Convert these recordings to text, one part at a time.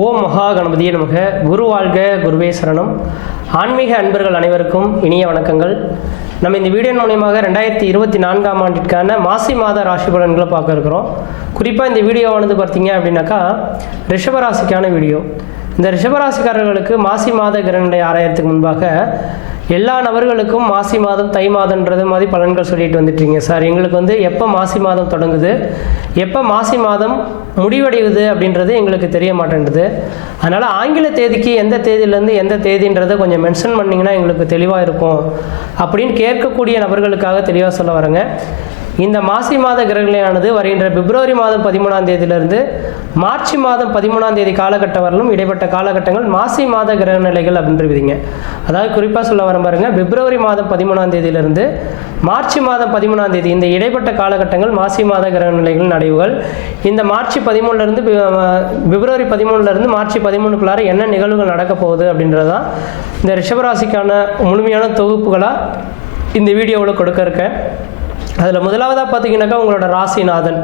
ஓம் மகா கணபதிய நமக்கு குரு வாழ்க குருவே சரணம் ஆன்மீக அன்பர்கள் அனைவருக்கும் இனிய வணக்கங்கள் நம்ம இந்த வீடியோ மூலியமாக ரெண்டாயிரத்தி இருபத்தி நான்காம் ஆண்டிற்கான மாசி மாத ராசி பலன்களை பார்க்க இருக்கிறோம் குறிப்பாக இந்த வீடியோவானது பார்த்தீங்க அப்படின்னாக்கா ரிஷபராசிக்கான வீடியோ இந்த ரிஷபராசிக்காரர்களுக்கு மாசி மாத கிரகங்களை ஆராயத்துக்கு முன்பாக எல்லா நபர்களுக்கும் மாசி மாதம் தை மாதன்றது மாதிரி பலன்கள் சொல்லிட்டு வந்துட்டீங்க சார் எங்களுக்கு வந்து எப்போ மாசி மாதம் தொடங்குது எப்போ மாசி மாதம் முடிவடையுது அப்படின்றது எங்களுக்கு தெரிய மாட்டேன்றது அதனால் ஆங்கில தேதிக்கு எந்த தேதியிலேருந்து எந்த தேதின்றதை கொஞ்சம் மென்ஷன் பண்ணிங்கன்னா எங்களுக்கு தெளிவாக இருக்கும் அப்படின்னு கேட்கக்கூடிய நபர்களுக்காக தெளிவாக சொல்ல வரேங்க இந்த மாசி மாத கிரகங்களானது வருகின்ற பிப்ரவரி மாதம் பதிமூணாம் தேதியிலிருந்து மார்ச் மாதம் பதிமூணாம் தேதி காலகட்டம் வரலும் இடைப்பட்ட காலகட்டங்கள் மாசி மாத கிரக நிலைகள் அப்படின்றீங்க அதாவது குறிப்பாக சொல்ல வர பாருங்க பிப்ரவரி மாதம் பதிமூணாம் தேதியிலிருந்து மார்ச் மாதம் பதிமூணாம் தேதி இந்த இடைப்பட்ட காலகட்டங்கள் மாசி மாத கிரக நிலைகளின் நடைவுகள் இந்த மார்ச் பதிமூணுலேருந்து பிப்ரவரி பதிமூணுலேருந்து மார்ச் பதிமூணுக்குள்ளார என்ன நிகழ்வுகள் நடக்க போகுது அப்படின்றதான் இந்த ரிஷபராசிக்கான முழுமையான தொகுப்புகளாக இந்த வீடியோவில் கொடுக்க இருக்கேன் அதில் முதலாவதாக பார்த்தீங்கன்னாக்கா உங்களோட ராசிநாதன்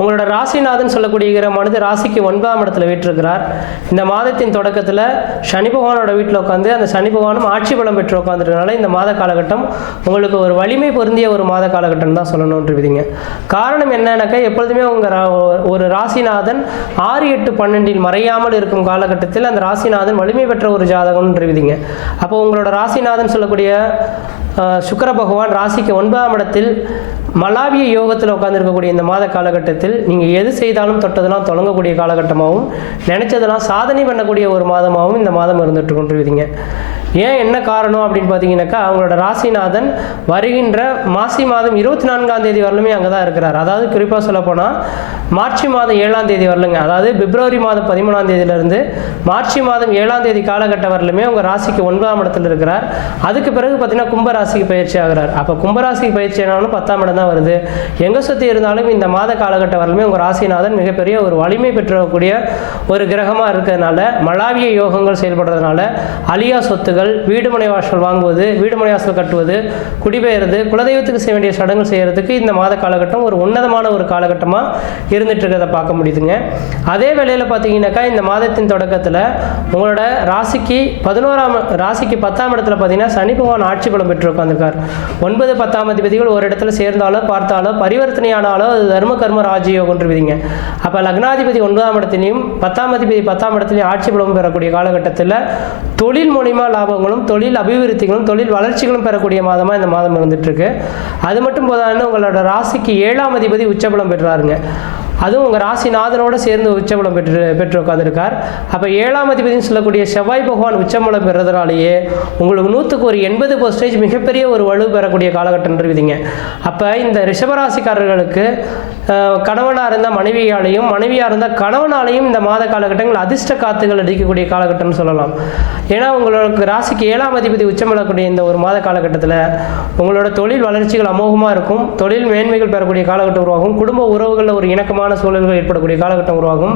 உங்களோட ராசிநாதன் சொல்லக்கூடிய மனது ராசிக்கு ஒன்பதாம் இடத்துல வீட்டிருக்கிறார் இந்த மாதத்தின் தொடக்கத்தில் சனி பகவானோட வீட்டில் உட்காந்து அந்த சனி பகவானும் ஆட்சி பலம் பெற்று உட்காந்துருக்கனால இந்த மாத காலகட்டம் உங்களுக்கு ஒரு வலிமை பொருந்திய ஒரு மாத காலகட்டம் தான் விதிங்க காரணம் என்னன்னாக்கா எப்பொழுதுமே உங்கள் ஒரு ராசிநாதன் ஆறு எட்டு பன்னெண்டில் மறையாமல் இருக்கும் காலகட்டத்தில் அந்த ராசிநாதன் வலிமை பெற்ற ஒரு விதிங்க அப்போ உங்களோட ராசிநாதன் சொல்லக்கூடிய சுக்கர பகவான் ராசிக்கு ஒன்பதாம் இடத்தில் மலாவிய யோகத்தில் உட்காந்துருக்கக்கூடிய இந்த மாத காலகட்டத்தில் நீங்கள் எது செய்தாலும் தொட்டதெல்லாம் தொடங்கக்கூடிய காலகட்டமாகவும் நினச்சதெல்லாம் சாதனை பண்ணக்கூடிய ஒரு மாதமாகவும் இந்த மாதம் இருந்துட்டு கொண்டிருக்கிறீங்க ஏன் என்ன காரணம் அப்படின்னு பார்த்தீங்கன்னாக்கா அவங்களோட ராசிநாதன் வருகின்ற மாசி மாதம் இருபத்தி நான்காம் தேதி வரலுமே அங்கே தான் இருக்கிறார் அதாவது குறிப்பாக சொல்ல போனால் மார்ச் மாதம் ஏழாம் தேதி வரலுங்க அதாவது பிப்ரவரி மாதம் பதிமூணாம் தேதியிலிருந்து மார்ச் மாதம் ஏழாம் தேதி காலகட்டம் வரலுமே அவங்க ராசிக்கு ஒன்பதாம் இடத்துல இருக்கிறார் அதுக்கு பிறகு பார்த்தீங்கன்னா கும்பராசிக்கு பயிற்சி ஆகிறார் அப்போ கும்பராசிக்கு பயிற்சி ஆனாலும் பத்தாம் இடம் தான் வருது எங்கே சுற்றி இருந்தாலும் இந்த மாத காலகட்டம் வரலுமே உங்கள் ராசிநாதன் மிகப்பெரிய ஒரு வலிமை பெற்றக்கூடிய ஒரு கிரகமாக இருக்கிறதுனால மலாவிய யோகங்கள் செயல்படுறதுனால அழியா சொத்துகள் வாங்குபவர்கள் வீடுமனை வாசல் வாங்குவது வீடுமனை வாசல் கட்டுவது குடிபெயர்து குலதெய்வத்துக்கு செய்ய வேண்டிய சடங்கு செய்கிறதுக்கு இந்த மாத காலகட்டம் ஒரு உன்னதமான ஒரு காலகட்டமாக இருந்துட்டு இருக்கிறத பார்க்க முடியுதுங்க அதே வேளையில் பார்த்தீங்கன்னாக்கா இந்த மாதத்தின் தொடக்கத்தில் உங்களோட ராசிக்கு பதினோராம் ராசிக்கு பத்தாம் இடத்துல பார்த்தீங்கன்னா சனி பகவான் ஆட்சி பலம் பெற்று உட்காந்துருக்கார் ஒன்பது பத்தாம் அதிபதிகள் ஒரு இடத்துல சேர்ந்தாலோ பார்த்தாலோ பரிவர்த்தனையானாலோ அது தர்ம கர்ம ராஜயோகன்று விதிங்க அப்போ லக்னாதிபதி ஒன்பதாம் இடத்துலையும் பத்தாம் அதிபதி பத்தாம் இடத்துலையும் ஆட்சி பலம் பெறக்கூடிய காலகட்டத்தில் தொழில் மூலிமா லாபம் லாபங்களும் தொழில் அபிவிருத்திகளும் தொழில் வளர்ச்சிகளும் பெறக்கூடிய மாதமாக இந்த மாதம் இருக்கு அது மட்டும் போதாதுன்னு உங்களோட ராசிக்கு ஏழாம் அதிபதி உச்சபலம் பெற்றாருங்க அதுவும் உங்கள் ராசிநாதனோடு சேர்ந்து உச்சமலம் பெற்று பெற்று உட்காந்துருக்கார் அப்போ ஏழாம் அதிபதினு சொல்லக்கூடிய செவ்வாய் பகவான் உச்சமலம் பெறதுனாலேயே உங்களுக்கு நூற்றுக்கு ஒரு எண்பது பர்சன்டேஜ் மிகப்பெரிய ஒரு வலு பெறக்கூடிய காலகட்டம் இருக்குதுங்க அப்போ இந்த ரிஷபராசிக்காரர்களுக்கு கணவனாக இருந்தால் மனைவியாலையும் மனைவியாக இருந்தால் கணவனாலையும் இந்த மாத காலகட்டங்கள் அதிர்ஷ்ட காத்துகள் அடிக்கக்கூடிய காலகட்டம்னு சொல்லலாம் ஏன்னா உங்களுக்கு ராசிக்கு ஏழாம் அதிபதி உச்சமிழக்கூடிய இந்த ஒரு மாத காலகட்டத்தில் உங்களோட தொழில் வளர்ச்சிகள் அமோகமாக இருக்கும் தொழில் மேன்மைகள் பெறக்கூடிய காலகட்டம் உருவாகும் குடும்ப உறவுகளில் ஒரு இணக்கமான கடினமான சூழல்கள் ஏற்படக்கூடிய காலகட்டம் உருவாகும்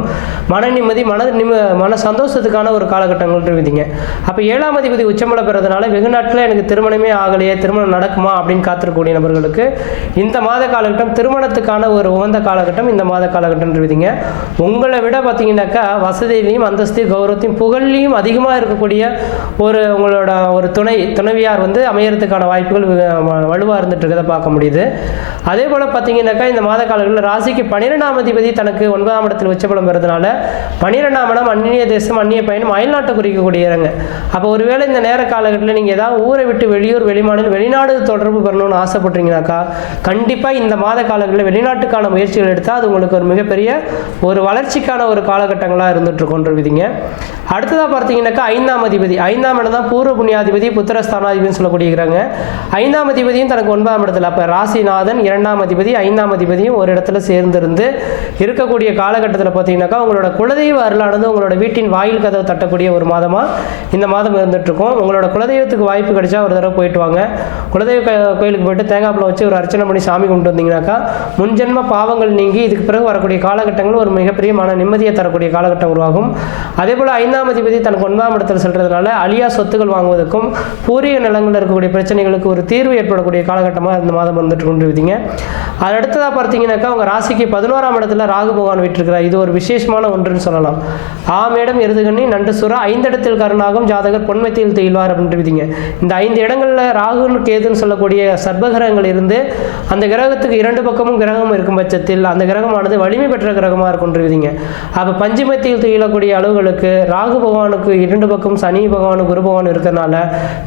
மன நிம்மதி மன நிம்ம மன சந்தோஷத்துக்கான ஒரு காலகட்டங்கள் இருந்தீங்க அப்போ ஏழாம் அதிபதி உச்சமலை பெறதுனால வெகு நாட்டில் எனக்கு திருமணமே ஆகலையே திருமணம் நடக்குமா அப்படின்னு காத்திருக்கக்கூடிய நபர்களுக்கு இந்த மாத காலகட்டம் திருமணத்துக்கான ஒரு உகந்த காலகட்டம் இந்த மாத காலகட்டம் இருந்தீங்க உங்களை விட பார்த்தீங்கன்னாக்கா வசதியிலையும் அந்தஸ்து கௌரவத்தையும் புகழ்லையும் அதிகமாக இருக்கக்கூடிய ஒரு உங்களோட ஒரு துணை துணைவியார் வந்து அமையறதுக்கான வாய்ப்புகள் வலுவாக இருந்துட்டு இருக்கிறத பார்க்க முடியுது அதே போல் பார்த்தீங்கன்னாக்கா இந்த மாத காலங்களில் ராசிக்கு பன்னிரெண்டாம் அதிபதி தனக்கு ஒன்பதாம் இடத்தில் உச்சபலம் பெறதுனால பன்னிரெண்டாம் இடம் அந்நிய தேசம் அந்நிய பயணம் அயல்நாட்டை குறிக்கக்கூடிய இடங்க அப்போ ஒருவேளை இந்த நேர காலகட்டத்தில் நீங்கள் ஏதாவது ஊரை விட்டு வெளியூர் வெளிமாநில வெளிநாடு தொடர்பு பெறணும்னு ஆசைப்பட்டீங்கனாக்கா கண்டிப்பாக இந்த மாத காலங்களில் வெளிநாட்டுக்கான முயற்சிகள் எடுத்தால் அது உங்களுக்கு ஒரு மிகப்பெரிய ஒரு வளர்ச்சிக்கான ஒரு காலகட்டங்களாக இருந்துட்டுருக்கோன்றவிதிங்க அடுத்ததாக பார்த்தீங்கன்னாக்கா ஐந்தாம் அதிபதி ஐந்தாம் இடம் தான் பூர்வ புண்ணியாதிபதி புத்திரஸ்தானாதிபதினு சொல்லக்கூடிய இருக்கிறாங்க ஐந்தாம் அதிபதியும் தனக்கு ஒன்பதாம் இடத்துல அப்போ ராசிநாதன் இரண்டாம் அதிபதி ஐந்தாம் அதிபதியும் ஒரு இடத்துல சேர்ந்திருந்து இருக்கக்கூடிய காலகட்டத்தில் பார்த்தீங்கன்னாக்கா உங்களோட குலதெய்வ அருளானது உங்களோட வீட்டின் வாயில் கதவு தட்டக்கூடிய ஒரு மாதமாக இந்த மாதம் இருந்துகிட்ருக்கும் உங்களோட குலதெய்வத்துக்கு வாய்ப்பு கிடைச்சா ஒரு தடவை போயிட்டு வாங்க குலதெய்வ கோயிலுக்கு போயிட்டு தேங்காய்ப்பில் வச்சு ஒரு அர்ச்சனை பண்ணி சாமி கொண்டு வந்தீங்கன்னாக்கா முன்ஜென்ம பாவங்கள் நீங்கி இதுக்கு பிறகு வரக்கூடிய காலகட்டங்கள் ஒரு மிகப்பெரிய மன நிம்மதியை தரக்கூடிய காலகட்டம் உருவாகும் அதே போல் ஐந்தாம் அதிபதி தனக்கு ஒன்பதாம் இடத்தில் செல்கிறதுனால அழியா சொத்துக்கள் வாங்குவதற்கும் பூரிய நிலங்களில் இருக்கக்கூடிய பிரச்சனைகளுக்கு ஒரு தீர்வு ஏற்படக்கூடிய காலகட்டமாக இந்த மாதம் வந்துட்டு கொண்டு வந்தீங்க அது அடுத்ததாக பார்த்தீங்கன்னாக்கா உங்கள் ராசிக்கு பதினோராம் ஆறாம் இடத்துல ராகு பகவான் விட்டிருக்கிறார் இது ஒரு விசேஷமான ஒன்றுன்னு சொல்லலாம் ஆ மேடம் எருதுகண்ணி நண்டு சுரா ஐந்து இடத்தில் கருணாகும் ஜாதகர் பொன்மத்தியில் தெய்வார் அப்படின்றீங்க இந்த ஐந்து இடங்களில் ராகுன்னு கேதுன்னு சொல்லக்கூடிய சர்வகிரகங்கள் இருந்து அந்த கிரகத்துக்கு இரண்டு பக்கமும் கிரகம் இருக்கும் பட்சத்தில் அந்த கிரகமானது வலிமை பெற்ற கிரகமாக இருக்குன்றீங்க அப்போ பஞ்சமத்தியில் துயிலக்கூடிய அளவுகளுக்கு ராகு பகவானுக்கு இரண்டு பக்கம் சனி பகவான் குரு பகவான் இருக்கிறதுனால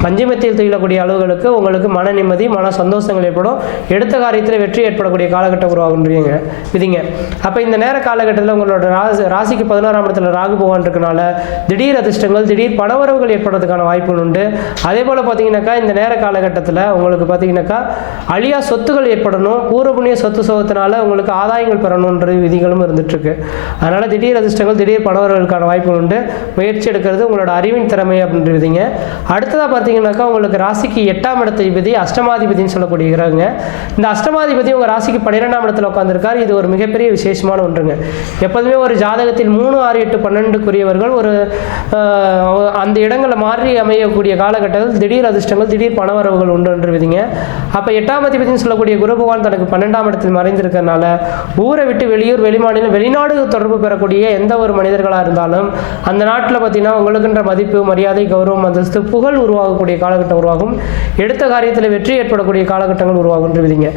பஞ்சமத்தியில் தெயிலக்கூடிய அளவுகளுக்கு உங்களுக்கு மன நிம்மதி மன சந்தோஷங்கள் ஏற்படும் எடுத்த காரியத்தில் வெற்றி ஏற்படக்கூடிய காலகட்டம் உருவாகுன்றீங்க விதிங்க அப்போ இந்த நேர காலகட்டத்தில் உங்களோட ராசி ராசிக்கு பதினோராம் இடத்துல ராகு பகவான் இருக்கனால திடீர் அதிர்ஷ்டங்கள் திடீர் பணவரவுகள் ஏற்படுறதுக்கான வாய்ப்புகள் உண்டு அதே போல் பார்த்தீங்கன்னாக்கா இந்த நேர காலகட்டத்தில் உங்களுக்கு பார்த்தீங்கன்னாக்கா அழியா சொத்துகள் ஏற்படணும் பூரபுண்ணிய சொத்து சோகத்தினால உங்களுக்கு ஆதாயங்கள் பெறணுன்ற விதிகளும் இருந்துட்டுருக்கு அதனால் திடீர் அதிர்ஷ்டங்கள் திடீர் பணவரவுகளுக்கான வாய்ப்புகள் உண்டு முயற்சி எடுக்கிறது உங்களோட அறிவின் திறமை விதிங்க அடுத்ததாக பார்த்தீங்கன்னாக்கா உங்களுக்கு ராசிக்கு எட்டாம் இடத்திபதி அஷ்டமாதிபதினு சொல்லக்கூடிய இந்த அஷ்டமாதிபதி உங்கள் ராசிக்கு பன்னிரெண்டாம் இடத்துல உட்காந்துருக்கார் இது ஒரு மிகப்பெரிய விசேஷமான ஒன்றுங்க எப்போதுமே ஒரு ஜாதகத்தில் மூணு ஆறு எட்டு பன்னெண்டுக்குரியவர்கள் ஒரு அந்த இடங்களை மாறி அமையக்கூடிய காலகட்டத்தில் திடீர் அதிர்ஷ்டங்கள் திடீர் பணவரவுகள் விதிங்க அப்போ எட்டாம் அதிபதினு சொல்லக்கூடிய குரு பகவான் தனக்கு பன்னெண்டாம் இடத்தில் மறைந்திருக்கிறதுனால ஊரை விட்டு வெளியூர் வெளிமாநிலம் வெளிநாடு தொடர்பு பெறக்கூடிய எந்த ஒரு மனிதர்களாக இருந்தாலும் அந்த நாட்டில் பார்த்தீங்கன்னா உங்களுக்குன்ற மதிப்பு மரியாதை கௌரவம் அந்தஸ்து புகழ் உருவாகக்கூடிய காலகட்டம் உருவாகும் எடுத்த காரியத்தில் வெற்றி ஏற்படக்கூடிய காலகட்டங்கள் உருவாகும் விதிங்க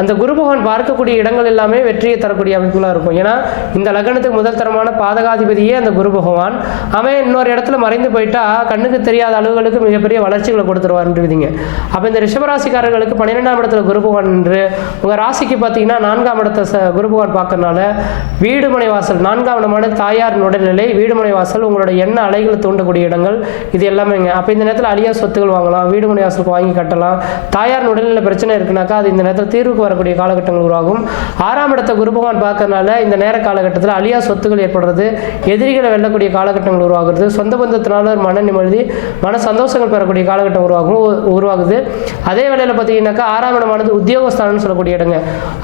அந்த குரு பகவான் பார்க்கக்கூடிய இடங்கள் எல்லாமே வெற்றியை தரக்கூடிய அமைப்புகளாக இருக்கும் ஏன்னா இந்த லக்னத்துக்கு முதல் தரமான பாதகாதிபதியே அந்த குரு பகவான் அவன் இன்னொரு இடத்துல மறைந்து போயிட்டா கண்ணுக்கு தெரியாத அளவுகளுக்கு மிகப்பெரிய வளர்ச்சிகளை விதிங்க அப்போ இந்த ரிஷபராசிக்காரர்களுக்கு பன்னிரெண்டாம் இடத்துல குரு பகவான் என்று உங்கள் ராசிக்கு பார்த்தீங்கன்னா நான்காம் இடத்தை குரு பகவான் பார்க்கறனால வீடுமனை வாசல் நான்காம் இடமான தாயார் உடல்நிலை வீடுமனை வாசல் உங்களோட எண்ண அலைகளை தூண்டக்கூடிய இடங்கள் இது எல்லாமேங்க அப்போ இந்த நேரத்தில் அழியா சொத்துக்கள் வாங்கலாம் வீடுமனை வாசலுக்கு வாங்கி கட்டலாம் தாயார் உடல்நிலை பிரச்சனை இருக்குனாக்கா அது இந்த நேரத்தில் தீர்வுக்கு வரக்கூடிய காலகட்டங்கள் உருவாகும் ஆறாம் இடத்த குரு பகவான் பார்க்கறனால இந்த நேர காலகட்டத்தில் அழியா சொத்துக்கள் ஏற்படுறது எதிரிகளை வெல்லக்கூடிய காலகட்டங்கள் உருவாகிறது சொந்த பந்தத்தினால ஒரு மன நிம்மதி மன சந்தோஷங்கள் பெறக்கூடிய காலகட்டம் உருவாகும் உருவாகுது அதே வேளையில் பார்த்தீங்கன்னாக்கா ஆறாம் இடமானது உத்தியோகஸ்தானம்னு சொல்லக்கூடிய இடங்க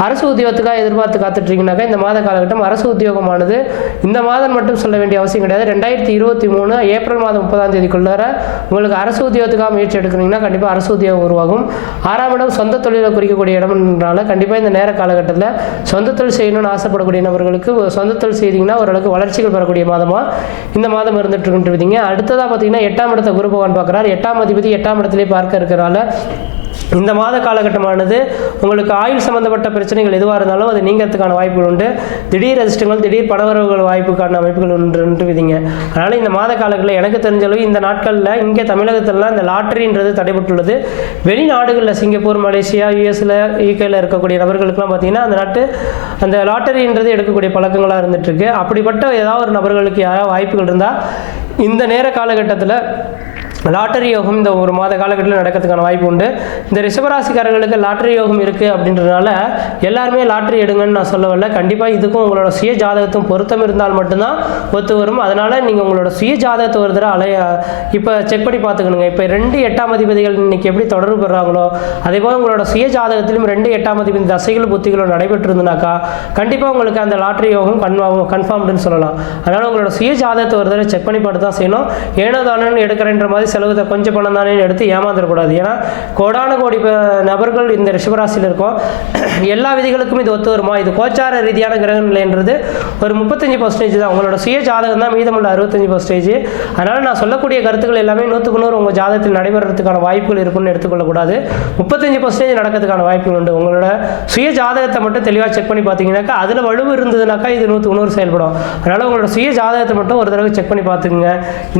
அரசு உத்தியோகத்துக்காக எதிர்பார்த்து காத்துட்ருக்கீங்கனாக்கா இந்த மாத காலகட்டம் அரசு உத்தியோகமானது இந்த மாதம் மட்டும் சொல்ல வேண்டிய அவசியம் கிடையாது ரெண்டாயிரத்தி இருபத்தி மூணு ஏப்ரல் மாதம் முப்பதாம் தேதிக்குள்ளார உங்களுக்கு அரசு உத்தியோகத்துக்காக முயற்சி எடுக்கிறீங்கன்னா கண்டிப்பாக அரசு உத்தியோகம் உருவாகும் ஆறாம் இடம் சொந்த தொழிலை குறிக்கக்கூடிய இடம்னால கண்டிப்பாக இந்த நேர காலகட்டத்தில் சொந்த தொழில் செய்யணும்னு ஆசைப்படக்கூடிய நபர்களுக்கு சொந்த தொழில் செய்தீங்கன்னா ஓரளவுக்கு வளர்ச்சிகள் பெறக்கூடிய மாதமாக இந்த மாதம் இருந்துட்டு இருக்கின்றீங்க அடுத்ததாக பார்த்தீங்கன்னா எட்டாம் இடத்த குரு பகவான் பார்க்குறாரு எட்டாம் அதிபதி எட்டாம் இடத்துலேயே பார்க்க இருக்கிறனால இந்த மாத காலகட்டமானது உங்களுக்கு ஆயுள் சம்மந்தப்பட்ட பிரச்சனைகள் எதுவாக இருந்தாலும் அது நீங்கிறதுக்கான வாய்ப்புகள் உண்டு திடீர் அதிர்ஷ்டங்கள் திடீர் பணவரவுகள் வாய்ப்புக்கான அமைப்புகள் உண்டு விதிங்க அதனால் இந்த மாத காலங்களில் எனக்கு தெரிஞ்சளவு இந்த நாட்களில் இங்கே தமிழகத்திலலாம் இந்த லாட்டரின்றது தடைபட்டுள்ளது வெளிநாடுகளில் சிங்கப்பூர் மலேசியா யூஎஸில் யூகேயில் இருக்கக்கூடிய நபர்களுக்குலாம் பார்த்தீங்கன்னா அந்த நாட்டு அந்த லாட்டரின்றது எடுக்கக்கூடிய பழக்கங்களாக இருந்துகிட்ருக்கு அப்படிப்பட்ட ஏதாவது ஒரு நபர்களுக்கு யாராவது வாய்ப்புகள் இருந்தால் இந்த நேர காலகட்டத்தில் லாட்டரி யோகம் இந்த ஒரு மாத காலகட்டத்தில் நடக்கிறதுக்கான வாய்ப்பு உண்டு இந்த ரிஷபராசிக்காரர்களுக்கு லாட்டரி யோகம் இருக்குது அப்படின்றனால எல்லாருமே லாட்டரி எடுங்கன்னு நான் சொல்ல வரல கண்டிப்பாக இதுக்கும் உங்களோட சுய ஜாதகத்தும் பொருத்தம் இருந்தால் மட்டும்தான் ஒத்து வரும் அதனால் நீங்கள் உங்களோட சுய ஜாதகத்தை ஒரு தடவை அலைய இப்போ செக் பண்ணி பார்த்துக்கணுங்க இப்போ ரெண்டு எட்டாம் அதிபதிகள் இன்றைக்கி எப்படி தொடர்பு பெறாங்களோ அதே போல் உங்களோட சுய ஜாதகத்திலும் ரெண்டு எட்டாம் அதிபதி தசைகள் புத்திகளும் நடைபெற்றிருந்தனாக்கா கண்டிப்பாக உங்களுக்கு அந்த லாட்டரி யோகம் கன்ஃபார்ம் கன்ஃபார்ம்டுன்னு சொல்லலாம் அதனால் உங்களோட சுய ஜாதகத்தை ஒரு தடவை செக் பண்ணி பார்த்து தான் செய்யணும் ஏனோ தானன்னு எடுக்கிறேன்ற மாதிரி செலவு கொஞ்சம் பணம் தானே எடுத்து ஏமாந்துடக்கூடாது ஏன்னா கோடான கோடி நபர்கள் இந்த ரிஷபராசியில் இருக்கும் எல்லா விதிகளுக்கும் இது ஒத்து வருமா இது கோச்சார ரீதியான கிரக நிலைன்றது ஒரு முப்பத்தஞ்சு பர்சன்டேஜ் தான் உங்களோட சுய ஜாதகம் தான் மீதமுள்ள அறுபத்தஞ்சு பர்சன்டேஜ் அதனால் நான் சொல்லக்கூடிய கருத்துக்கள் எல்லாமே நூற்றுக்கு நூறு உங்கள் ஜாதகத்தில் நடைபெறதுக்கான வாய்ப்புகள் இருக்கும்னு எடுத்துக்கொள்ளக்கூடாது முப்பத்தஞ்சு பர்சன்டேஜ் நடக்கிறதுக்கான வாய்ப்புகள் உண்டு உங்களோட சுய ஜாதகத்தை மட்டும் தெளிவாக செக் பண்ணி பார்த்தீங்கன்னாக்கா அதில் வலுவு இருந்ததுனாக்கா இது நூற்றுக்கு நூறு செயல்படும் அதனால் உங்களோட சுய ஜாதகத்தை மட்டும் ஒரு தடவை செக் பண்ணி பார்த்துக்குங்க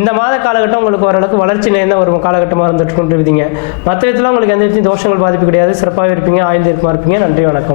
இந்த மாத காலகட்டம் உங்களுக்கு ஓரளவுக்கு வளர்ச்சி பிரச்சனை தான் ஒரு காலகட்டமாக இருந்துட்டு கொண்டு மற்ற இடத்துல உங்களுக்கு எந்த விதத்தையும் தோஷங்கள் பாதிப்பு கிடையாது சிறப்பாக இருப்பீங்க ஆயுள் இருக்குமா இருப்பீங்க நன்றி வணக்கம்